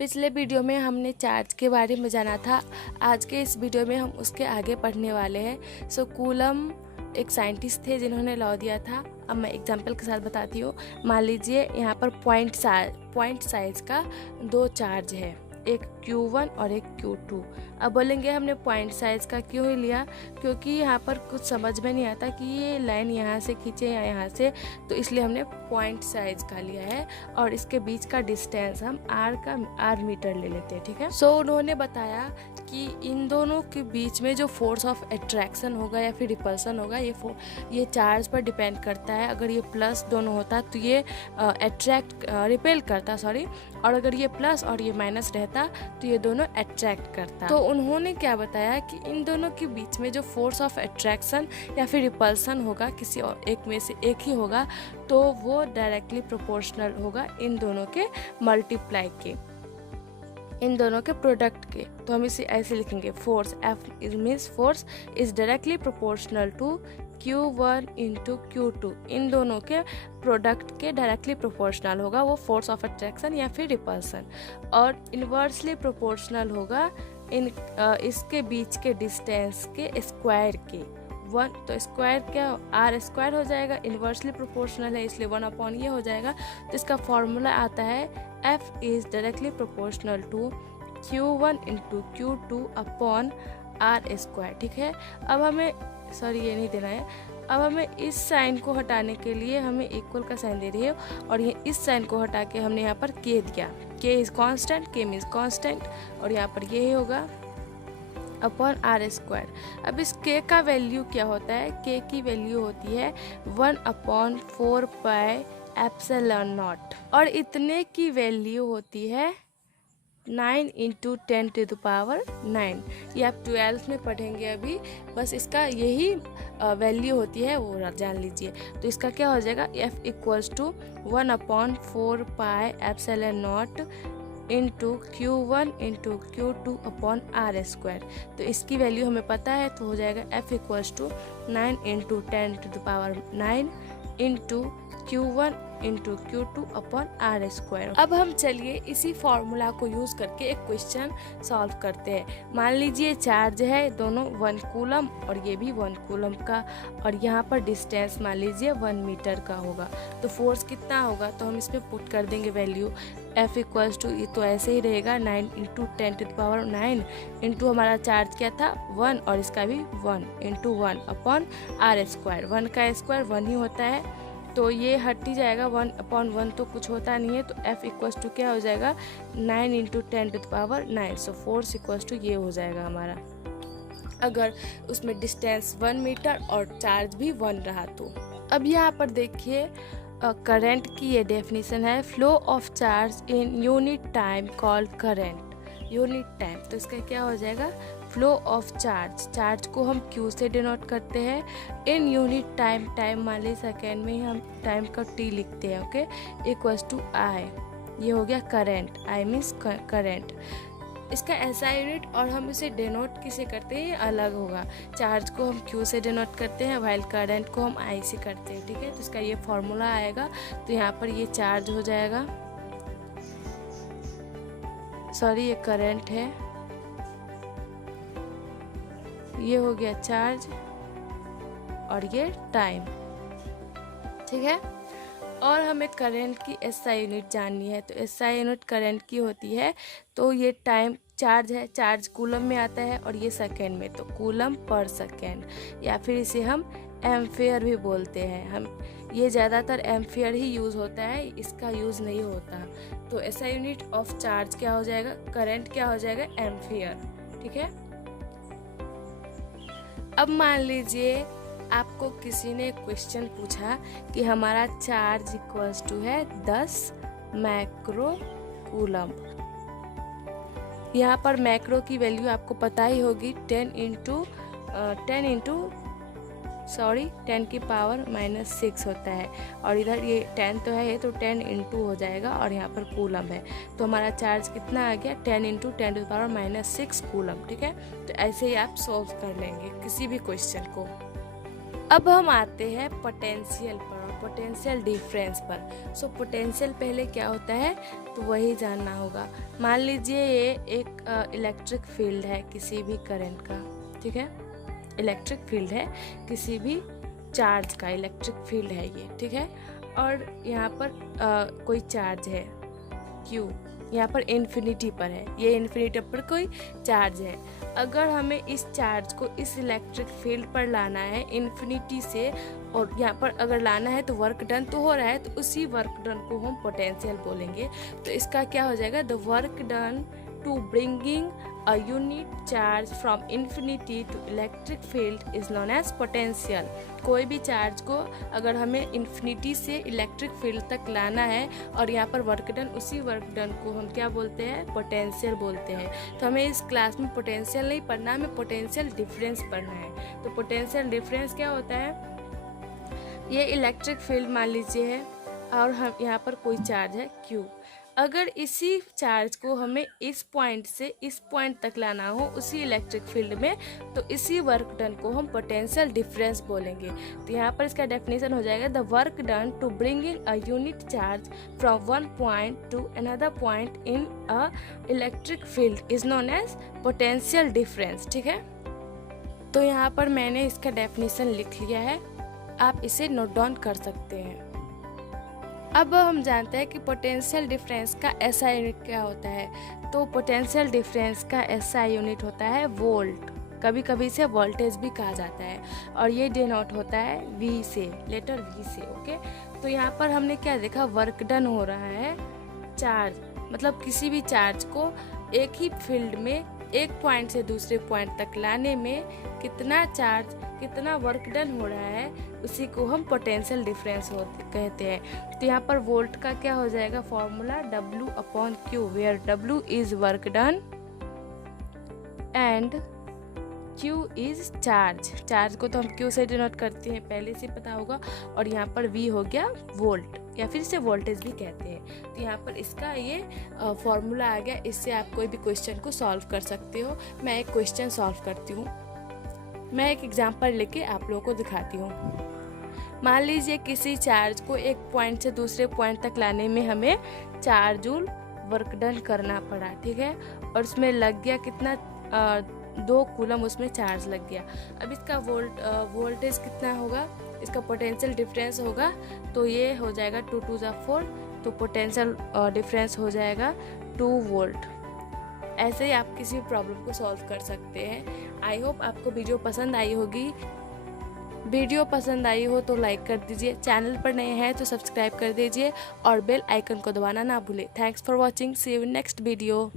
पिछले वीडियो में हमने चार्ज के बारे में जाना था। आज के इस वीडियो में हम उसके आगे पढ़ने वाले हैं। कूलम एक साइंटिस्ट थे जिन्होंने लॉ दिया था। अब मैं एग्जांपल के साथ बताती हूँ। मान लीजिए यहाँ पर पॉइंट साइज का दो चार्ज है, एक Q1 और एक Q2। अब बोलेंगे हमने पॉइंट साइज का क्यों ही लिया, क्योंकि यहाँ पर कुछ समझ में नहीं आता कि ये लाइन यहाँ से खींचे या यहाँ से, तो इसलिए हमने पॉइंट साइज का लिया है। और इसके बीच का डिस्टेंस हम R मीटर ले लेते हैं, ठीक है। उन्होंने बताया कि इन दोनों के बीच में जो फोर्स ऑफ अट्रैक्शन होगा या फिर रिपल्सन होगा, ये चार्ज पर डिपेंड करता है। अगर ये प्लस दोनों होता तो ये रिपेल करता, और अगर ये प्लस और ये माइनस रहता तो ये दोनों अट्रैक्ट करता। तो उन्होंने क्या बताया कि इन दोनों के बीच में जो फोर्स ऑफ अट्रैक्शन या फिर रिपल्सन होगा, किसी और एक में से एक ही होगा, तो वो डायरेक्टली प्रोपोर्शनल होगा इन दोनों के मल्टीप्लाई के, इन दोनों के प्रोडक्ट के। तो हम इसे ऐसे लिखेंगे, force F means force is directly proportional to Q1 into Q2। इन दोनों के प्रोडक्ट के डायरेक्टली प्रोपोर्शनल होगा वो फोर्स ऑफ अट्रैक्शन या फिर रिपल्सन, और इन्वर्सली प्रोपोर्शनल होगा इसके बीच के डिस्टेंस के स्क्वायर के। तो स्क्वायर क्या, R² हो जाएगा, इन्वर्सली प्रोपोर्शनल है इसलिए 1 ये हो जाएगा। तो इसका फॉर्मूला आता है F is directly proportional to Q1 into Q2 upon R², ठीक है। अब हमें ये नहीं देना है। अब हमें इस साइन को हटाने के लिए हमें इक्वल का साइन दे रही है, और ये इस साइन को हटा के हमने यहाँ पर K दिया। K is constant, K means constant, और यहाँ पर ये होगा अपॉन R²। अब इस K का वैल्यू क्या होता है? K की वैल्यू होती है 1/4 पाई एप्सिलॉन नॉट, और इतने की वैल्यू होती है 9 इंटू 10⁹। ये आप 12th में पढ़ेंगे अभी, बस इसका यही वैल्यू होती है, वो जान लीजिए। तो इसका क्या हो जाएगा, F equals to 1/4 pi epsilon naught into Q1 into Q2 upon R²। तो इसकी वैल्यू हमें पता है, तो हो जाएगा F equals to 9 into 10⁹ into Q1 into Q2 upon R²। अब हम चलिए इसी फॉर्मूला को यूज करके एक क्वेश्चन सॉल्व करते हैं। मान लीजिए चार्ज है दोनों 1 कूलम और ये भी 1 कूलम का, और यहाँ पर डिस्टेंस मान लीजिए 1 मीटर का होगा। तो फोर्स कितना होगा, तो हम इसमें पुट कर देंगे वैल्यू। F इक्वल्स टू, ये तो ऐसे ही रहेगा 9 इंटू 10⁹ इंटू हमारा चार्ज क्या था 1, और इसका भी 1 इंटू 1 अपॉन R²। 1 का स्क्वायर 1 ही होता है, तो ये हट ही जाएगा, 1/1 तो कुछ होता नहीं है। तो F इक्वल्स टू क्या हो जाएगा 9 into 10⁹। So force equals to ये हो जाएगा हमारा, अगर उसमें डिस्टेंस 1 मीटर और चार्ज भी 1 रहा तो। अब यहाँ पर देखिए करंट की ये डेफिनेशन है, flow of charge in unit time called current. Unit time, तो इसका क्या हो जाएगा, फ्लो ऑफ चार्ज को हम Q से डिनोट करते हैं। इन यूनिट टाइम मान लीजिए सेकेंड में ही हम टाइम का T लिखते हैं, ओके, इक्वल्स टू I। ये हो गया करंट, I मीन्स करंट। इसका ऐसा यूनिट, और हम इसे डिनोट किसे करते हैं, ये अलग होगा। चार्ज को हम Q से डिनोट करते हैं, वाइल करंट को हम I से करते हैं, ठीक है। तो इसका ये फॉर्मूला आएगा। तो यहाँ पर ये चार्ज हो जाएगा, ये करंट है, ये हो गया चार्ज, और ये टाइम, ठीक है। और हमें करंट की SI यूनिट जाननी है। तो SI यूनिट करंट की होती है, तो ये टाइम चार्ज है, चार्ज कूलम में आता है, और ये सेकेंड में, तो कूलम पर सेकेंड, या फिर इसे हम एम्फेयर भी बोलते हैं। हम ये ज़्यादातर एम्फेयर ही यूज़ होता है, इसका यूज़ नहीं होता। तो SI यूनिट ऑफ चार्ज क्या हो जाएगा, करंट क्या हो जाएगा, एम्फेयर, ठीक है। अब मान लीजिए आपको किसी ने क्वेश्चन पूछा कि हमारा चार्ज इक्वल्स टू है 10 मैक्रो कूलम। यहाँ पर मैक्रो की वैल्यू आपको पता ही होगी, 10 की पावर -6 होता है, और इधर ये 10 तो है, ये तो 10 इंटू हो जाएगा, और यहाँ पर कूलम है। तो हमारा चार्ज कितना आ गया, 10 इंटू 10⁻⁻6 कूलम, ठीक है। तो ऐसे ही आप सॉल्व कर लेंगे किसी भी क्वेश्चन को। अब हम आते हैं पोटेंशियल पर। पोटेंशियल डिफरेंस पर। सो पोटेंशियल पहले क्या होता है तो वही जानना होगा। मान लीजिए ये एक इलेक्ट्रिक फील्ड है किसी भी करंट का, ठीक है, इलेक्ट्रिक फील्ड है किसी भी चार्ज का, इलेक्ट्रिक फील्ड है ये, ठीक है। और यहाँ पर कोई चार्ज है Q, यहाँ पर इन्फिनिटी पर है, ये इन्फिनिटी पर कोई चार्ज है। अगर हमें इस चार्ज को इस इलेक्ट्रिक फील्ड पर लाना है इन्फिनिटी से, और यहाँ पर अगर लाना है तो वर्क डन तो हो रहा है, तो उसी वर्क डन को हम पोटेंशियल बोलेंगे। तो इसका क्या हो जाएगा, the work done to bringing a unit charge from infinity to electric field is known as potential। कोई भी चार्ज को अगर हमें इन्फिनिटी से इलेक्ट्रिक फील्ड तक लाना है और यहाँ पर वर्क डन, उसी वर्क डन को हम क्या बोलते हैं, पोटेंशियल बोलते हैं। तो हमें इस क्लास में पोटेंशियल नहीं पढ़ना, हमें पोटेंशियल डिफरेंस पढ़ना है। तो पोटेंशियल डिफरेंस क्या होता है, ये इलेक्ट्रिक फील्ड मान लीजिए है और हम यहाँ पर कोई चार्ज है Q। अगर इसी चार्ज को हमें इस पॉइंट से इस पॉइंट तक लाना हो उसी इलेक्ट्रिक फील्ड में, तो इसी वर्क डन को हम पोटेंशियल डिफरेंस बोलेंगे। तो यहाँ पर इसका डेफिनेशन हो जाएगा, the work done to bringing a unit charge from one point to another point in a electric field is known as potential difference, ठीक है। तो यहाँ पर मैंने इसका डेफिनेशन लिख लिया है, आप इसे नोट डाउन कर सकते हैं। अब हम जानते हैं कि पोटेंशियल डिफरेंस का एसआई यूनिट क्या होता है। तो पोटेंशियल डिफरेंस का एसआई यूनिट होता है वोल्ट, कभी कभी इसे वोल्टेज भी कहा जाता है, और ये डिनोट होता है V से, लेटर V से, ओके। तो यहाँ पर हमने क्या देखा, वर्क डन हो रहा है चार्ज, मतलब किसी भी चार्ज को एक ही फील्ड में एक पॉइंट से दूसरे पॉइंट तक लाने में कितना चार्ज, कितना वर्क डन हो रहा है, उसी को हम पोटेंशियल डिफरेंस कहते हैं। तो यहाँ पर वोल्ट का क्या हो जाएगा formula, W/Q, where W is work done and Q is charge. Charge को तो हम Q से डिनोट करते हैं, पहले से पता होगा। और यहाँ पर V हो गया वोल्ट, या फिर इसे वोल्टेज भी कहते हैं। तो यहाँ पर इसका ये फॉर्मूला आ गया, इससे आप कोई भी क्वेश्चन को सॉल्व कर सकते हो। मैं एक क्वेश्चन सॉल्व करती हूँ, मैं एक एग्जांपल लेके आप लोगों को दिखाती हूँ। मान लीजिए किसी चार्ज को एक पॉइंट से दूसरे पॉइंट तक लाने में हमें 4 जूल वर्क डन करना पड़ा, ठीक है। और उसमें लग गया कितना, 2 कूलम उसमें चार्ज लग गया। अब इसका वोल्टेज कितना होगा, इसका पोटेंशियल डिफरेंस होगा, तो ये हो जाएगा 2 2 4, तो पोटेंशियल डिफरेंस हो जाएगा 2 वोल्ट। ऐसे ही आप किसी भी प्रॉब्लम को सॉल्व कर सकते हैं। आई होप आपको वीडियो पसंद आई होगी। वीडियो पसंद आई हो तो लाइक कर दीजिए, चैनल पर नए हैं तो सब्सक्राइब कर दीजिए और बेल आइकन को दबाना ना भूलें। Thanks for watching, see you in next video.